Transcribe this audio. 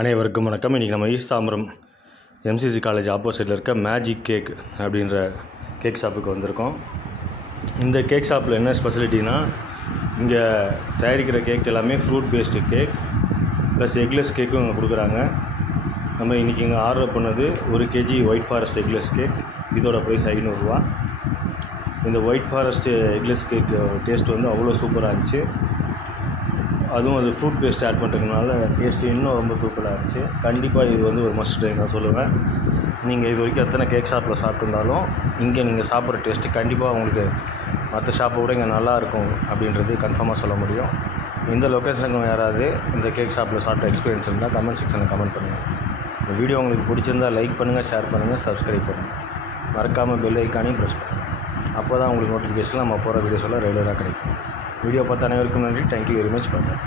அனைவருக்கும் வணக்கம். இன்றைக்கி நம்ம ஈஸ்ட் தாம்பரம் எம்சிசி காலேஜ் ஆப்போசிட்டில் இருக்க மேஜிக் கேக் அப்படின்ற கேக் ஷாப்புக்கு வந்திருக்கோம். இந்த கேக் ஷாப்பில் என்ன ஸ்பெஷாலிட்டினா, இங்கே தயாரிக்கிற கேக் எல்லாமே fruit based cake plus eggless கேக்கும் இங்கே கொடுக்குறாங்க. நம்ம இன்றைக்கி இங்கே ஆர்டர் பண்ணது 1 kg white forest eggless cake. இதோட ப்ரைஸ் 500 ரூபா. இந்த white forest eggless cake taste வந்து அவ்வளோ சூப்பராக இருந்துச்சு. அதுவும் அது ஃப்ரூட் பேஸ்ட் ஆட் பண்ணுறதுனால டேஸ்ட்டு இன்னும் ரொம்ப சூப்பராக இருந்துச்சு. கண்டிப்பாக இது வந்து ஒரு மஸ்ட் ட்ரை நான் சொல்லுவேன். நீங்கள் இது வரைக்கும் எத்தனை கேக் ஷாப்பில் சாப்பிட்ருந்தாலும் இங்கே நீங்கள் சாப்பிட்ற டேஸ்ட்டு கண்டிப்பாக உங்களுக்கு மற்ற ஷாப்பை விட இங்கே நல்லாயிருக்கும் அப்படின்றது கன்ஃபார்மாக சொல்ல முடியும். இந்த லொக்கேஷனுக்கு யாராவது இந்த கேக் ஷாப்பில் சாப்பிட்ட எக்ஸ்பீரியன்ஸ் இருந்தால் கமெண்ட் செக்ஷனில் கமெண்ட் பண்ணுங்கள். இந்த வீடியோ உங்களுக்கு பிடிச்சிருந்தால் லைக் பண்ணுங்கள், ஷேர் பண்ணுங்கள், சப்ஸ்கிரைப் பண்ணுங்கள். மறக்காமல் பெல் ஐக்கானையும் ப்ரெஸ் பண்ணுங்கள். அப்போ தான் உங்களுக்கு நோட்டிஃபிகேஷன் நம்ம போகிற வீடியோஸ் எல்லாம் ரெகுலராக கிடைக்கும். வீடியோ பார்த்த அனைவருக்கும் நன்றி. Thank you very much. பண்ணுறேன்.